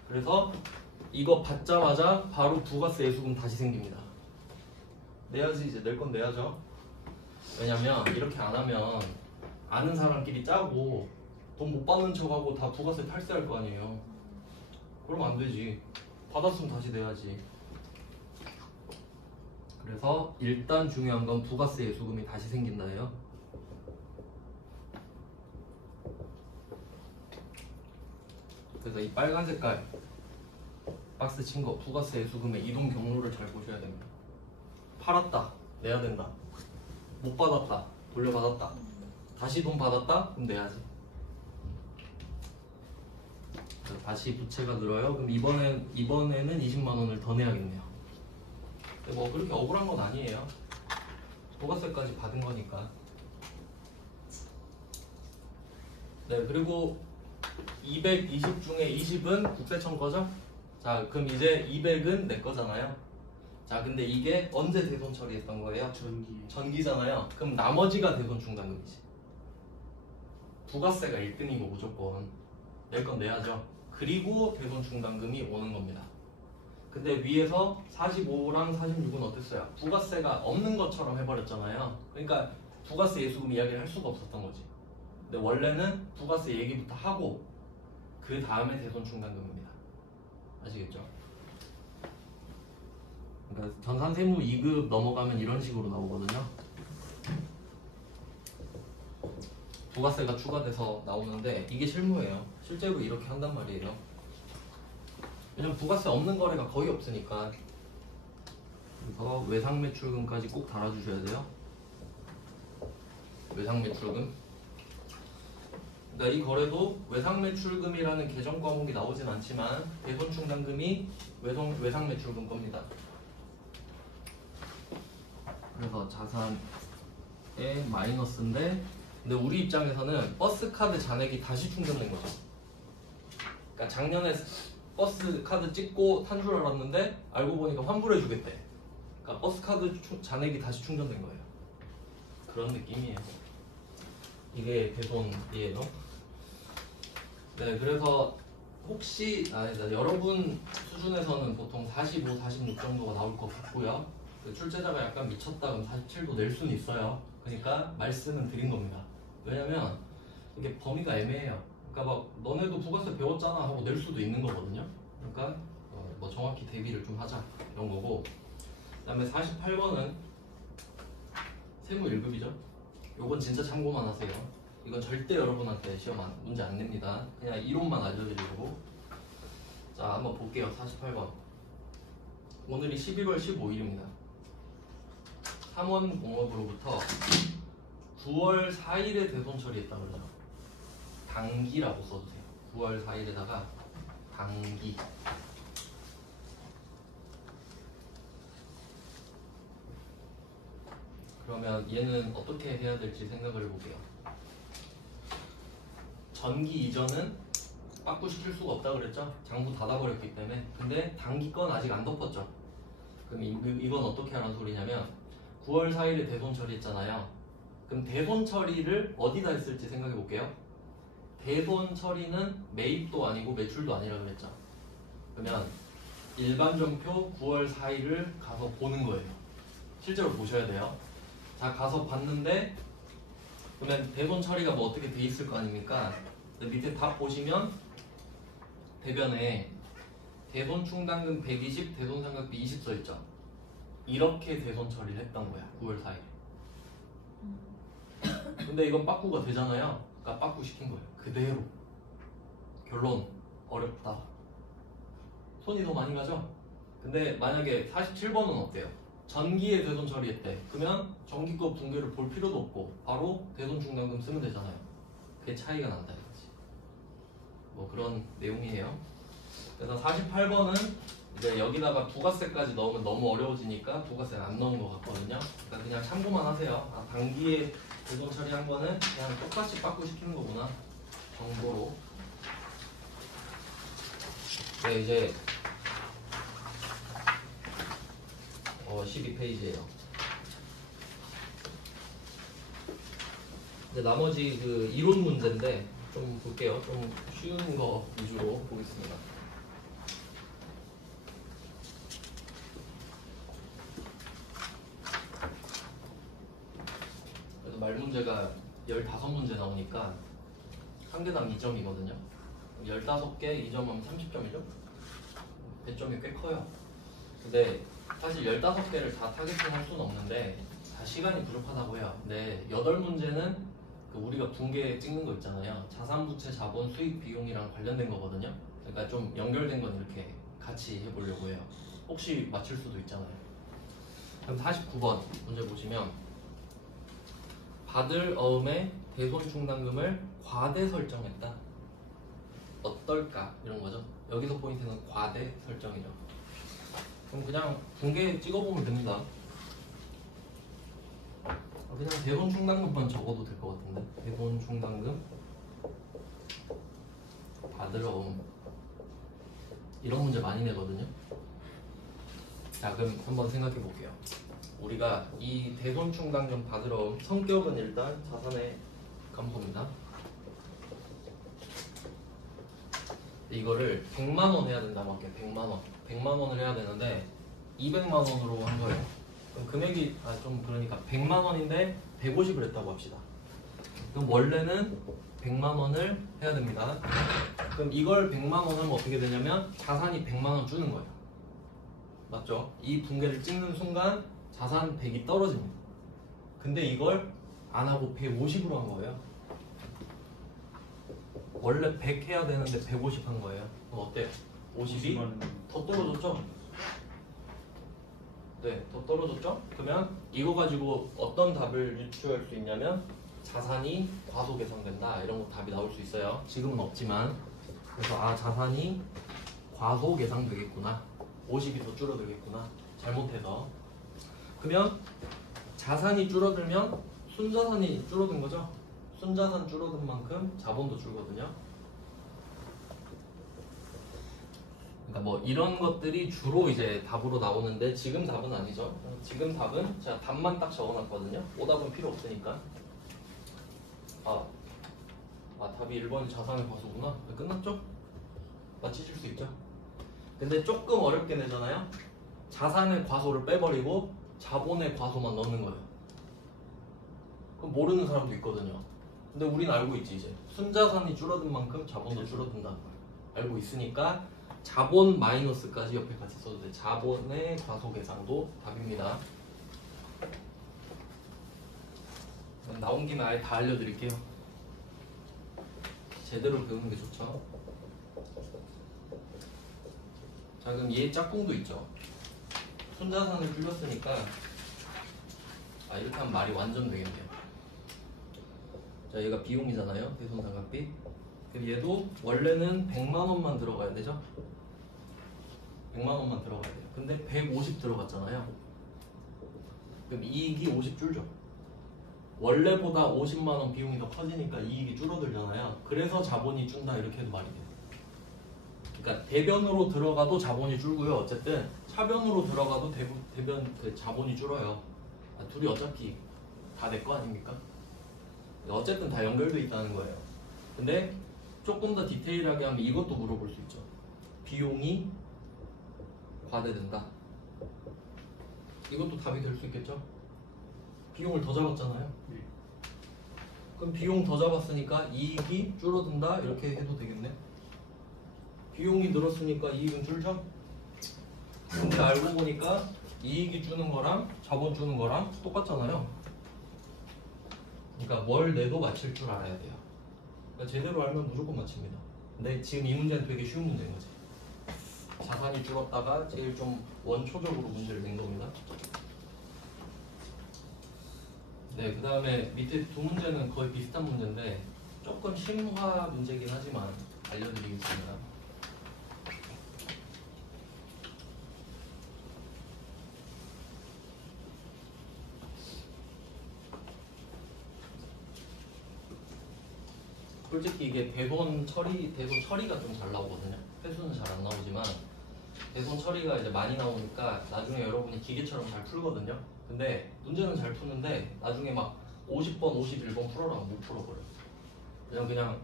그래서 이거 받자마자 바로 부가세 예수금 다시 생깁니다. 내야지. 이제 낼 건 내야죠. 왜냐면 이렇게 안 하면 아는 사람끼리 짜고 돈 못 받는 척하고 다 부가세 탈세할 거 아니에요. 그러면 안 되지. 받았으면 다시 내야지. 그래서 일단 중요한 건 부가세 예수금이 다시 생긴다예요. 그래서 이 빨간 색깔 박스 친 거 부가세 예수금의 이동 경로를 잘 보셔야 됩니다. 팔았다 내야 된다. 못 받았다 돌려받았다. 다시 돈 받았다 그럼 내야지. 다시 부채가 늘어요. 그럼 이번에는 20만 원을 더 내야겠네요. 근데 뭐 그렇게 억울한 건 아니에요. 부가세까지 받은 거니까. 네 그리고 220 중에 20은 국세청 거죠? 자 그럼 이제 200은 내 거잖아요. 자 근데 이게 언제 대손 처리했던 거예요? 전기잖아요. 그럼 나머지가 대손 충당금이지. 부가세가 1등이고 무조건 낼 건 내야죠. 그리고 대손 충당금이 오는 겁니다. 근데 위에서 45랑 46은 어땠어요? 부가세가 없는 것처럼 해버렸잖아요. 그러니까 부가세 예수금 이야기를 할 수가 없었던 거지. 근데 원래는 부가세 얘기부터 하고 그 다음에 대손 충당금입니다. 아시겠죠? 그러니까 전산세무 2급 넘어가면 이런 식으로 나오거든요. 부가세가 추가돼서 나오는데 이게 실무예요. 실제로 이렇게 한단 말이에요. 왜냐면 부가세 없는 거래가 거의 없으니까. 그래서 외상매출금까지 꼭 달아주셔야 돼요. 외상매출금. 그러니까 이 거래도 외상매출금이라는 계정 과목이 나오진 않지만 대손충당금이 외상매출금 겁니다. 그래서 자산 마이너스인데, 근데 우리 입장에서는 버스 카드 잔액이 다시 충전된 거죠. 그러니까 작년에 버스 카드 찍고 탄 줄 알았는데 알고 보니까 환불해 주겠대. 그러니까 버스 카드 잔액이 다시 충전된 거예요. 그런 느낌이에요. 이게 대손이에요. 네, 그래서 혹시 여러분 수준에서는 보통 45, 46 정도가 나올 것 같고요. 출제자가 약간 미쳤다 그럼 47도 낼 수는 있어요. 그러니까 말씀은 드린 겁니다. 왜냐면 이게 범위가 애매해요. 그러니까 막 너네도 부가세 배웠잖아 하고 낼 수도 있는 거거든요. 그러니까 뭐 정확히 대비를 좀 하자 이런 거고. 그다음에 48번은 세무 1급이죠. 요건 진짜 참고만 하세요. 이건 절대 여러분한테 시험 문제 안 냅니다. 그냥 이론만 알려드리고. 자, 한번 볼게요. 48번. 오늘이 11월 15일입니다. 3원 공업으로부터 9월 4일에 대손 처리했다 그러죠. 당기라고 써주세요. 9월 4일에다가 당기. 그러면 얘는 어떻게 해야 될지 생각을 해볼게요. 전기 이전은 빠꾸시킬 수가 없다 그랬죠? 장부 닫아버렸기 때문에. 근데 단기 건 아직 안 덮었죠. 그럼 이건 어떻게 하라는 소리냐면 9월 4일에 대손 처리했잖아요. 그럼 대손 처리를 어디다 했을지 생각해 볼게요. 대손 처리는 매입도 아니고 매출도 아니라 그랬죠. 그러면 일반정표 9월 4일을 가서 보는 거예요. 실제로 보셔야 돼요. 자, 가서 봤는데 그러면 대손 처리가 뭐 어떻게 돼 있을 거 아닙니까? 밑에 답 보시면 대변에 대손 충당금 120, 대손 상각비 20 써있죠. 이렇게 대손 처리를 했던 거야. 9월 4일. 근데 이건 빠꾸가 되잖아요. 그러니까 빠꾸 시킨 거예요. 그대로. 결론 어렵다. 손이 더 많이 가죠? 근데 만약에 47번은 어때요? 전기에 대손 처리했대. 그러면 전기거 붕괴를 볼 필요도 없고 바로 대손 충당금 쓰면 되잖아요. 그게 차이가 난다 이거지. 뭐 그런 내용이에요. 그래서 48번은 이제 여기다가 부가세까지 넣으면 너무 어려워지니까 부가세는 안 넣은 것 같거든요. 그러니까 그냥 참고만 하세요. 아, 단기에 대손 처리한 거는 그냥 똑같이 빠꾸 시키는 거구나 정보로. 네, 이제 12페이지예요. 이제 나머지 그 이론 문제인데 좀 볼게요. 좀 쉬운 거 위주로 보겠습니다. 그래서 말 문제가 15문제 나오니까 한 개당 2점이거든요. 15개 2점하면 30점이죠? 배점이 꽤 커요. 근데 사실 15개를 다 타겟팅할 수는 없는데 다 시간이 부족하다고 해요. 근데 8문제는 그 우리가 붕괴 찍는 거 있잖아요. 자산부채, 자본, 수익, 비용이랑 관련된 거거든요. 그러니까 좀 연결된 건 이렇게 같이 해보려고 해요. 혹시 맞출 수도 있잖아요. 그럼 49번 문제 보시면 받을 어음의 대손 충당금을 과대 설정했다. 어떨까? 이런 거죠. 여기서 포인트는 과대 설정이죠. 그럼 그냥 붕괴 찍어보면 됩니다. 그냥 대손 충당금만 적어도 될 것 같은데. 대손 충당금 받으러 옴. 이런 문제 많이 내거든요. 자, 그럼 한번 생각해 볼게요. 우리가 이 대손 충당금 받으러 옴 성격은 일단 자산의 감소입니다. 이거를 100만원 해야 된다고 할게요. 100만원. 100만원을 해야 되는데 200만원으로 한 거예요. 그럼 금액이 좀 그러니까 100만원인데 150을 했다고 합시다. 그럼 원래는 100만원을 해야 됩니다. 그럼 이걸 100만원 하면 어떻게 되냐면 자산이 100만원 주는 거예요. 맞죠? 이 붕괴를 찍는 순간 자산 100이 떨어집니다. 근데 이걸 안 하고 150으로 한 거예요. 원래 100 해야 되는데 150 한 거예요. 그럼 어때요? 50이 더 떨어졌죠? 네, 더 떨어졌죠? 그러면 이거 가지고 어떤 답을 유추할 수 있냐면 자산이 과소 계산된다 이런 거 답이 나올 수 있어요. 지금은 없지만. 그래서 자산이 과소 계산되겠구나. 50이 더 줄어들겠구나. 잘못해서. 그러면 자산이 줄어들면 순자산이 줄어든 거죠? 순자산 줄어든 만큼 자본도 줄거든요. 그러니까 뭐 이런 것들이 주로 이제 답으로 나오는데 지금 답은 아니죠. 지금 답은 제가 답만 딱 적어놨거든요. 오답은 필요 없으니까. 답이 1번이 자산의 과소구나. 끝났죠? 맞히실 수 있죠? 근데 조금 어렵게 내잖아요. 자산의 과소를 빼버리고 자본의 과소만 넣는 거예요. 그럼 모르는 사람도 있거든요. 근데 우린 알고 있지 이제. 순자산이 줄어든 만큼 자본도 줄어든다는 걸 알고 있으니까 자본 마이너스까지 옆에 같이 써도 돼. 자본의 과소 계산도 답입니다. 나온 김에 아예 다 알려드릴게요. 제대로 배우는 게 좋죠. 자, 그럼 얘 짝꿍도 있죠. 순자산을 줄였으니까 이렇게 하면 말이 완전 되겠네요. 자, 얘가 비용이잖아요. 대손상각비. 그럼 얘도 원래는 100만 원만 들어가야 되죠. 100만 원만 들어가야 돼요. 근데 150 들어갔잖아요. 그럼 이익이 50 줄죠. 원래보다 50만 원 비용이 더 커지니까 이익이 줄어들잖아요. 그래서 자본이 준다 이렇게 해도 말이 돼요. 그러니까 대변으로 들어가도 자본이 줄고요. 어쨌든 차변으로 들어가도 대변 자본이 줄어요. 둘이 어차피 다 내 거 아닙니까? 어쨌든 다 연결돼 있다는 거예요. 근데 조금 더 디테일하게 하면 이것도 물어볼 수 있죠. 비용이 과대된다. 이것도 답이 될 수 있겠죠? 비용을 더 잡았잖아요. 그럼 비용 더 잡았으니까 이익이 줄어든다 이렇게 해도 되겠네. 비용이 늘었으니까 이익은 줄죠? 근데 알고 보니까 이익이 주는 거랑 자본 주는 거랑 똑같잖아요. 그러니까 뭘 내도 맞힐 줄 알아야 돼요. 그러니까 제대로 알면 무조건 맞힙니다. 근데 지금 이 문제는 되게 쉬운 문제인 거지. 자산이 줄었다가 제일 좀 원초적으로 문제를 낸 겁니다. 네, 그 다음에 밑에 두 문제는 거의 비슷한 문제인데 조금 심화 문제긴 하지만 알려드리겠습니다. 솔직히 이게 대손 처리가 좀 잘 나오거든요. 회수는 잘 안 나오지만 대손 처리가 이제 많이 나오니까 나중에 여러분이 기계처럼 잘 풀거든요. 근데 문제는 잘 푸는데 나중에 막 50번, 51번 풀어라면 못 풀어버려요. 그냥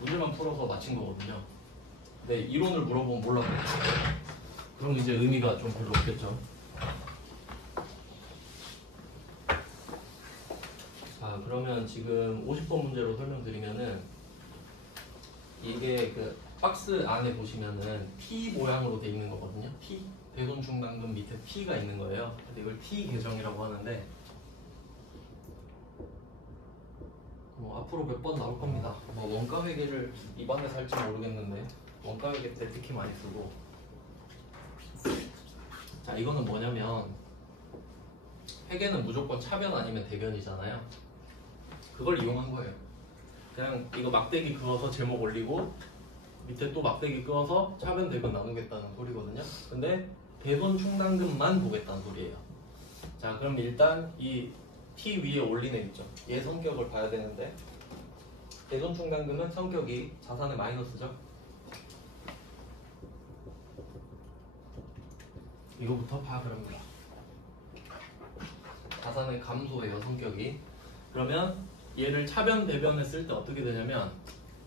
문제만 풀어서 맞힌 거거든요. 근데 이론을 물어보면 몰라요. 그럼 이제 의미가 좀 별로 없겠죠. 자, 그러면 지금 50번 문제로 설명드리면은 이게 그 박스 안에 보시면은 T 모양으로 돼 있는 거거든요. T 대손 충당금 밑에 T가 있는 거예요. 근데 이걸 T 계정이라고 하는데 뭐 앞으로 몇 번 나올 겁니다. 뭐 원가 회계를 입안에서 할지 모르겠는데 원가 회계 때 특히 많이 쓰고. 자, 이거는 뭐냐면 회계는 무조건 차변 아니면 대변이잖아요. 그걸 이용한 거예요. 그냥 이거 막대기 그어서 제목 올리고 밑에 또 막대기 그어서 차변 대변 나누겠다는 소리거든요. 근데 대손 충당금만 보겠다는 소리예요. 자, 그럼 일단 이 T 위에 올린 애 있죠. 얘 성격을 봐야 되는데 대손 충당금은 성격이 자산의 마이너스죠. 이거부터 파악합니다. 자산의 감소예요, 성격이. 그러면 얘를 차변 대변에 쓸 때 어떻게 되냐면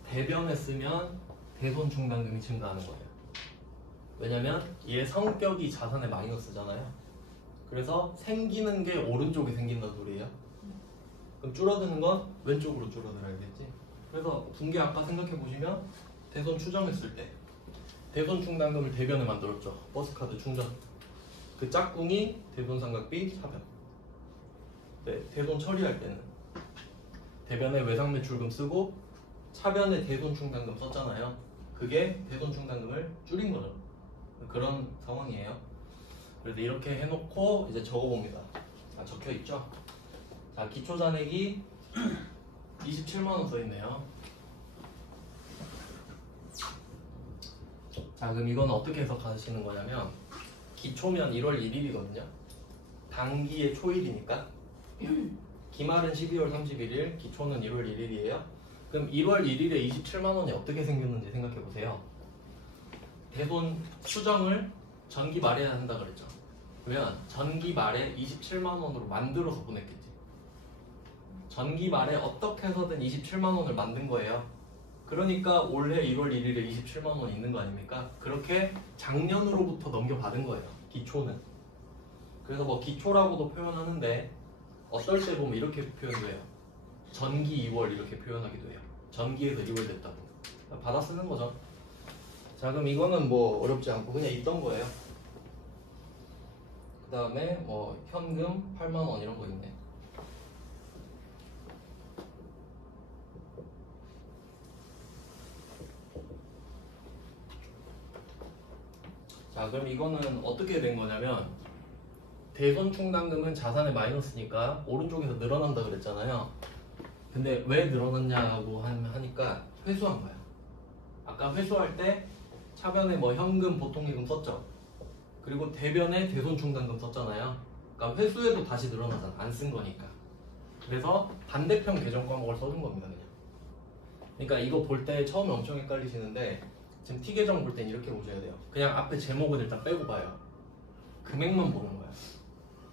대변에 쓰면 대손 충당금이 증가하는 거예요. 왜냐면 얘 성격이 자산의 마이너스잖아요. 그래서 생기는 게 오른쪽에 생긴다는 소리예요. 그럼 줄어드는 건 왼쪽으로 줄어들어야겠지. 그래서 분계 아까 생각해 보시면 대손 추정했을 때 대손 충당금을 대변에 만들었죠. 버스카드 충전. 그 짝꿍이 대손 삼각비 차변. 네, 대손 처리할 때는 대변에 외상 매출금 쓰고 차변에 대손 충당금 썼잖아요. 그게 대손 충당금을 줄인 거죠. 그런 상황이에요. 그래서 이렇게 해놓고 이제 적어봅니다. 적혀 있죠. 자, 기초 잔액이 27만 원 써 있네요. 자, 그럼 이건 어떻게 해석하시는 거냐면 기초면 1월 1일이거든요. 단기의 초일이니까 기말은 12월 31일, 기초는 1월 1일이에요. 그럼 1월 1일에 27만 원이 어떻게 생겼는지 생각해 보세요. 대손 수정을 전기 말에 한다 그랬죠. 그러면 전기 말에 27만 원으로 만들어서 보냈겠지. 전기 말에 어떻게 해서든 27만 원을 만든 거예요. 그러니까 올해 1월 1일에 27만 원 있는 거 아닙니까? 그렇게 작년으로부터 넘겨받은 거예요. 기초는. 그래서 뭐 기초라고도 표현하는데 어떨 때 보면 이렇게 표현돼요. 전기 2월 이렇게 표현하기도 해요. 전기에서 2월 됐다고. 받아 쓰는 거죠. 자, 그럼 이거는 뭐 어렵지 않고 그냥 있던 거예요. 그 다음에 뭐 현금 8만 원 이런 거 있네. 자, 그럼 이거는 어떻게 된 거냐면 대손 충당금은 자산의 마이너스니까 오른쪽에서 늘어난다 그랬잖아요. 근데 왜 늘어났냐고 하니까 회수한 거야. 아까 회수할 때 차변에 뭐 현금 보통예금 썼죠. 그리고 대변에 대손 충당금 썼잖아요. 그러니까 회수해도 다시 늘어나잖아. 안 쓴 거니까. 그래서 반대편 계정 과목을 써준 겁니다. 그냥. 그러니까 이거 볼 때 처음에 엄청 헷갈리시는데 지금 T 계정 볼 땐 이렇게 보셔야 돼요. 그냥 앞에 제목은 일단 빼고 봐요. 금액만 보는 거야.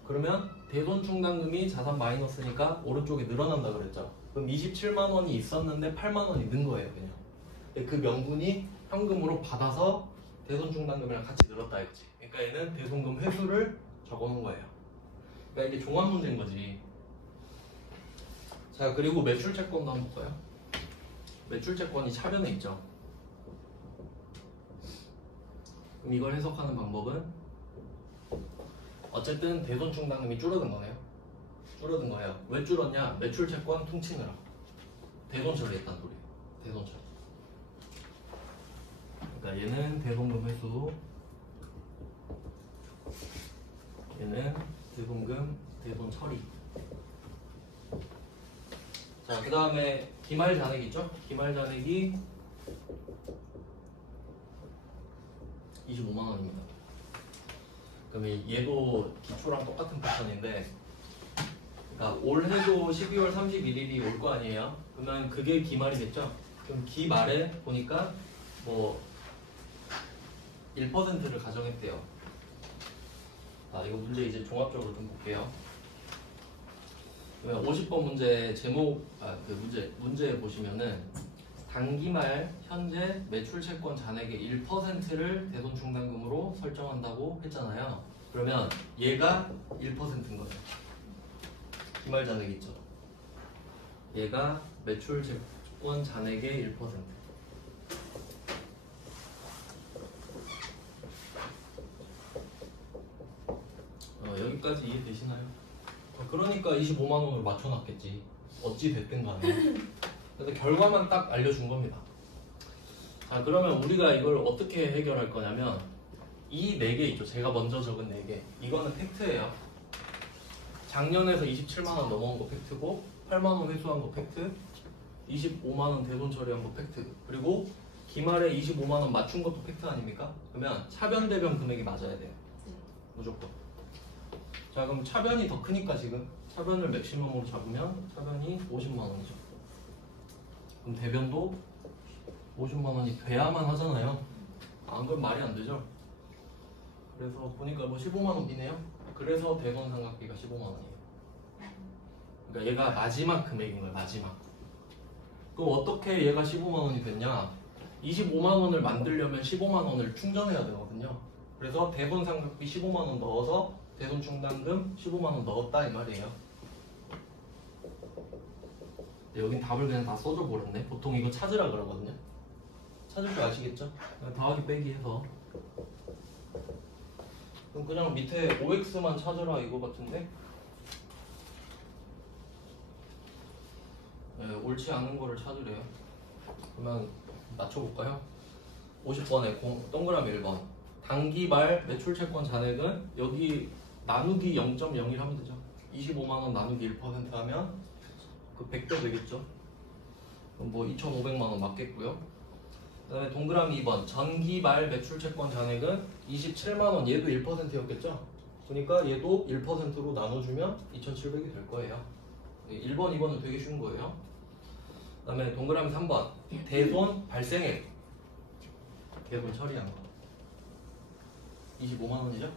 그러면 대손 충당금이 자산 마이너스니까 오른쪽에 늘어난다 그랬죠. 그럼 27만 원이 있었는데 8만 원이 는 거예요. 그냥. 근데 그 명분이 현금으로 받아서 대손 충당금이랑 같이 늘었다 했지. 그러니까 얘는 대손금 회수를 적어놓은 거예요. 그러니까 이게 종합 문제인 거지. 자, 그리고 매출채권도 한번 볼까요? 매출채권이 차변에 있죠. 그럼 이걸 해석하는 방법은 어쨌든 대손 충당금이 줄어든 거네요. 줄어든 거예요. 왜 줄었냐? 매출채권 퉁치느라. 대손 처리했다는 소리예요. 대손 처리. 그러니까 얘는 대손금 회수, 얘는 대손금 대손 처리. 자, 그 다음에 기말 잔액 있죠? 기말 잔액이 25만 원입니다. 그러면 얘도 기초랑 똑같은 패턴인데, 그러니까 올해도 12월 31일이 올 거 아니에요? 그러면 그게 기말이겠죠? 그럼 기말에 보니까 뭐 1%를 가정했대요. 아, 이거 문제 이제 종합적으로 좀 볼게요. 그러면 50번 문제 제목, 문제 보시면은 단기말 현재 매출채권 잔액의 1%를 대손 충당금으로 설정한다고 했잖아요. 그러면 얘가 1%인 거예요. 기말 잔액 있죠. 얘가 매출채권 잔액의 1%. 여기까지 이해되시나요? 그러니까 25만 원으로 맞춰놨겠지. 어찌 됐든 간에. 그래서 결과만 딱 알려준 겁니다. 자, 그러면 우리가 이걸 어떻게 해결할 거냐면 이 4개 있죠. 제가 먼저 적은 4개. 이거는 팩트예요. 작년에서 27만 원 넘어온 거 팩트고 8만 원 회수한 거 팩트, 25만 원 대손 처리한 거 팩트, 그리고 기말에 25만 원 맞춘 것도 팩트 아닙니까? 그러면 차변 대변 금액이 맞아야 돼요. 무조건. 자, 그럼 차변이 더 크니까 지금 차변을 맥시멈으로 잡으면 차변이 50만 원이죠. 그럼 대변도 50만 원이 돼야만 하잖아요. 안 그러면 말이 안 되죠. 그래서 보니까 뭐 15만 원 비네요. 그래서 대손 삼각비가 15만 원이에요. 그러니까 얘가 마지막 금액인 거예요. 마지막. 그럼 어떻게 얘가 15만 원이 됐냐? 25만 원을 만들려면 15만 원을 충전해야 되거든요. 그래서 대손 삼각비 15만 원 넣어서 대손 충당금 15만 원 넣었다 이 말이에요. 여긴 답을 그냥 다 써줘 버렸네. 보통 이거 찾으라 그러거든요. 찾을 줄 아시겠죠? 더하기 빼기 해서. 그럼 그냥 밑에 OX만 찾으라 이거 같은데? 네, 옳지 않은 거를 찾으래요. 그러면 맞춰볼까요? 50번에 동그라미 1번. 단기말 매출채권 잔액은 여기 나누기 0.01 하면 되죠. 25만원 나누기 1% 하면 그 100배 되겠죠. 그럼 뭐 2,500만원 맞겠고요. 그 다음에 동그라미 2번. 전기말 매출채권 잔액은 27만원, 얘도 1%였겠죠. 그러니까 얘도 1%로 나눠주면 2,700이 될 거예요. 1번, 2번은 되게 쉬운 거예요. 그 다음에 동그라미 3번 대손 발생액 대손 처리한 거 25만원이죠?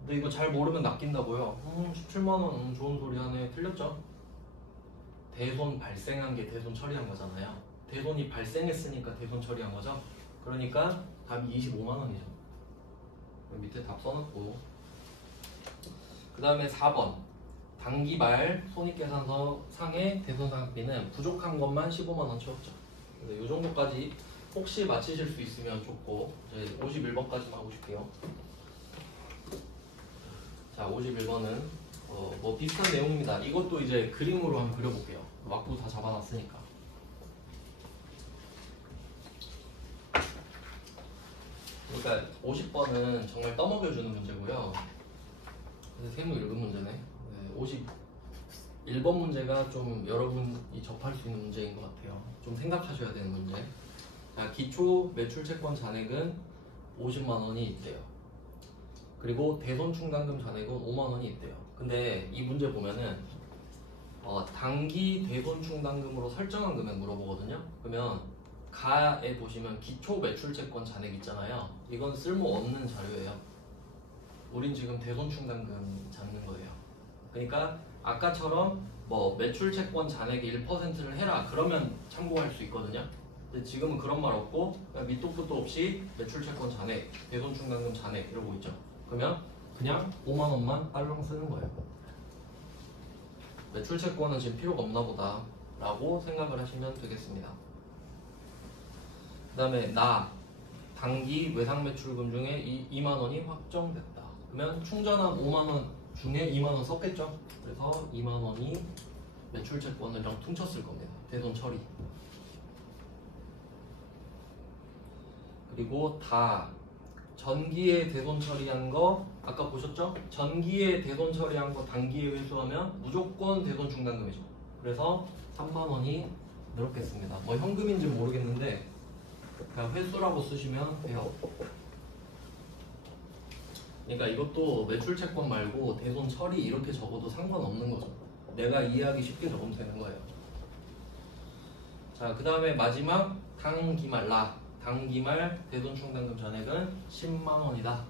근데 이거 잘 모르면 낚인다고요. 17만원 좋은 소리 하네. 틀렸죠? 대손 발생한 게 대손 처리한 거잖아요. 대손이 발생했으니까 대손 처리한 거죠. 그러니까 답이 25만원이죠. 밑에 답 써놓고 그 다음에 4번 단기 말 손익계산서 상의 대손상비는 부족한 것만 15만원 채웠죠. 이 정도까지 혹시 맞히실 수 있으면 좋고 이제 51번까지만 보실게요. 자 51번은 뭐 비슷한 내용입니다. 이것도 이제 그림으로 한번 그려볼게요. 막부 다 잡아놨으니까. 그러니까 50번은 정말 떠먹여주는 문제고요. 세무 읽은 문제네. 51번 문제가 좀 여러분이 접할 수 있는 문제인 것 같아요. 좀 생각하셔야 되는 문제. 자, 기초 매출 채권 잔액은 50만원이 있대요. 그리고 대손 충당금 잔액은 5만원이 있대요. 근데 이 문제 보면은 단기 대손 충당금으로 설정한 금액 물어보거든요. 그러면 가에 보시면 기초 매출 채권 잔액 있잖아요. 이건 쓸모없는 자료예요. 우린 지금 대손 충당금 잡는 거예요. 그러니까 아까처럼 뭐 매출 채권 잔액의 1%를 해라 그러면 참고할 수 있거든요. 근데 지금은 그런 말 없고 밑도 끝도 없이 매출 채권 잔액, 대손 충당금 잔액 이러고 있죠. 그러면 그냥 5만원만 딸랑 쓰는 거예요. 매출 채권은 지금 필요가 없나 보다 라고 생각을 하시면 되겠습니다. 그 다음에 단기 외상 매출금 중에 2만원이 확정됐다. 그러면 충전한 5만원 중에 2만원 썼겠죠. 그래서 2만원이 매출 채권을 퉁쳤을 겁니다. 대손 처리. 그리고 전기에 대손 처리한 거 아까 보셨죠? 전기에 대손 처리한 거 단기에 회수하면 무조건 대손 충당금이죠. 그래서 3만원이 늘었겠습니다. 뭐 현금인지 모르겠는데 그냥 회수라고 쓰시면 돼요. 그러니까 이것도 매출 채권 말고 대손 처리 이렇게 적어도 상관없는 거죠. 내가 이해하기 쉽게 적으면 되는 거예요. 자, 그 다음에 마지막 단기말 대손 충당금 잔액은 10만원이다.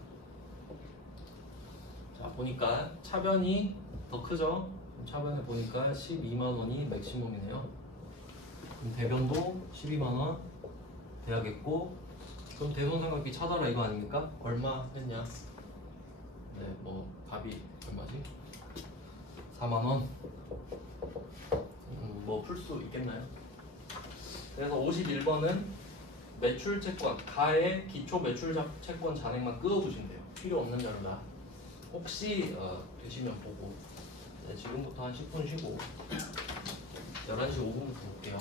자, 보니까 차변이 더 크죠? 차변에 보니까 12만원이 맥시멈이네요. 그럼 대변도 12만원 돼야겠고, 그럼 대손상각비 찾아라 이거 아닙니까? 얼마 했냐? 네, 뭐 답이 얼마지? 4만원. 뭐 풀 수 있겠나요? 그래서 51번은 매출 채권, 가의 기초 매출 채권 잔액만 끄어두시면 돼요. 필요 없는 자료다. 혹시 되시면 보고. 네, 지금부터 한 10분 쉬고 11시 5분부터 볼게요.